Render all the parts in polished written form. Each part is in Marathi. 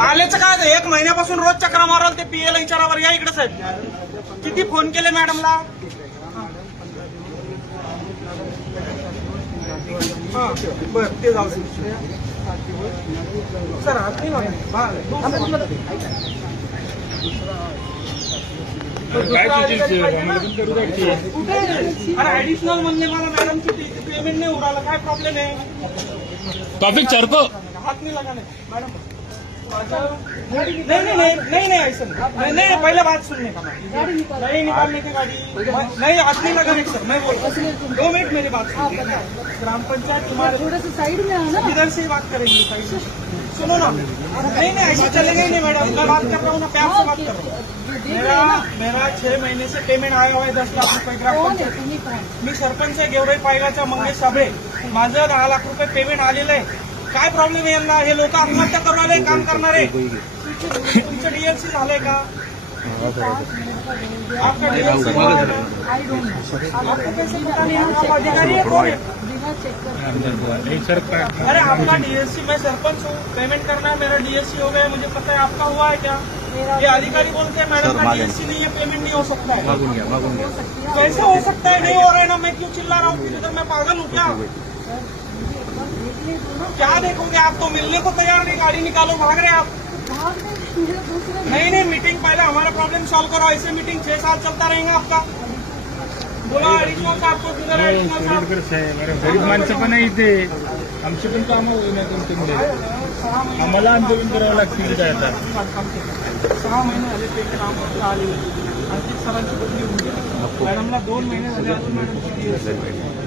आलेचं काय एक महिन्यापासून रोज चक्रा माराल ते पीएला विचारावर या इकडे साहेब किती फोन केले मॅडमला बर ते जाऊ सर ऍडिशनल म्हणले मला मॅडम की पेमेंट नाही उडाला काय प्रॉब्लेम आहे टॉपिक चरको हाथ नहीं लगाने मैडम नहीं ऐसा नहीं पहले बात सुनने का नहीं निकालने की गाड़ी नहीं हाथ नहीं लगाने की सर मैं बोलता 2 मिनट मेरी बात ग्राम पंचायत तुम्हारे थोड़ा सा साइड में आओ ना। इधर से ही बात करेंगे साइड से सुनो ना नहीं ऐसा चलेगा ही नहीं मैडम मैं बात कर रहा हूँ ना प्यार से बात कर रहा हूँ मेरा 6 महीने से पेमेंट आया हुआ है 10 लाख रुपये ग्राम पंचायत मी सरपंच आहे गेवराई पायगाच्या मंगेश साबळे माझं 10 लाख रुपये पेमेंट आलेलं आहे काय प्रॉब्लेम आहे यांना हे लोक आत्महत्या करून आले काम करणारे तुमचं डीएलसी झालंय का आपका डीएलसी आपको कैसे पता नहीं आप अधिकारी है कौन है अरे आपका डीएलसी मैं सरपंच हूँ पेमेंट करना है मेरा डीएलसी हो गया मुझे पता है आपका हुआ है क्या ये अधिकारी बोलते हैं मैडम का डीएलसी नहीं है पेमेंट नहीं हो सकता है कैसे हो सकता है नहीं हो रहा है ना मैं क्यों चिल्ला रहा हूँ तो मैं पागल हूँ क्या क्या देखोगे आप तो मिलने को तैयार नहीं गाड़ी निकालो भाग रहे आप नहीं मीटिंग पहले हमारा प्रॉब्लम सॉल्व करो ऐसे मीटिंग 6 साल चलता रहेगा आपका बोला एडिशनल साहब को किधर गरीब माणसं पण आहे इथे आमची पण कामं होणार तुमच्यामुळे आम्हाला आंदोलन करावं लागतील काय आता 6 महिने झाले पेमेंट आम्हाला आले आणखी सरांची बदली होऊन गेली मॅडमला 2 महिने झाले अजून मॅडम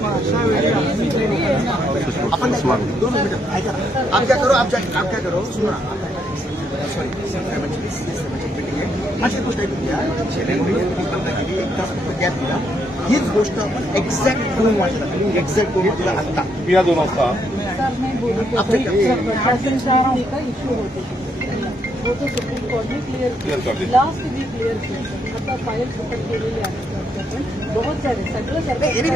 अशा वेळी अपन 2 मिनट आप क्या करो सुनो माझी गोष्ट गॅप दिला हीच गोष्ट आपण एक्झॅक्ट 2 वाजता एक्झॅक्ट 2 तुला आत्ता या 2 वाजता सर मैं बोलूँ का इश्यू होते वो तो सुप्रीम कोर्ट ने क्लियर किया लास्ट भी क्लियर किया आता फाइल पकड़ केलेली आहे बहुत सारे सगळं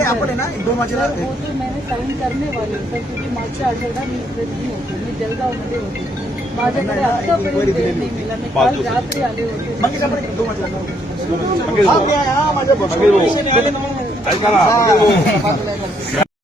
आपण आहे ना 2 वाजेला वो तो मैंने साइन करने वाले सर क्योंकि मागच्या आठवड्यात मी इकडे नाही होते मी जळगावमध्ये होते माझ्याकडे आतापर्यंत वेळ नाही मिळाला मी काल रात्री आले होते मग आपण 2 वाजेला माझ्या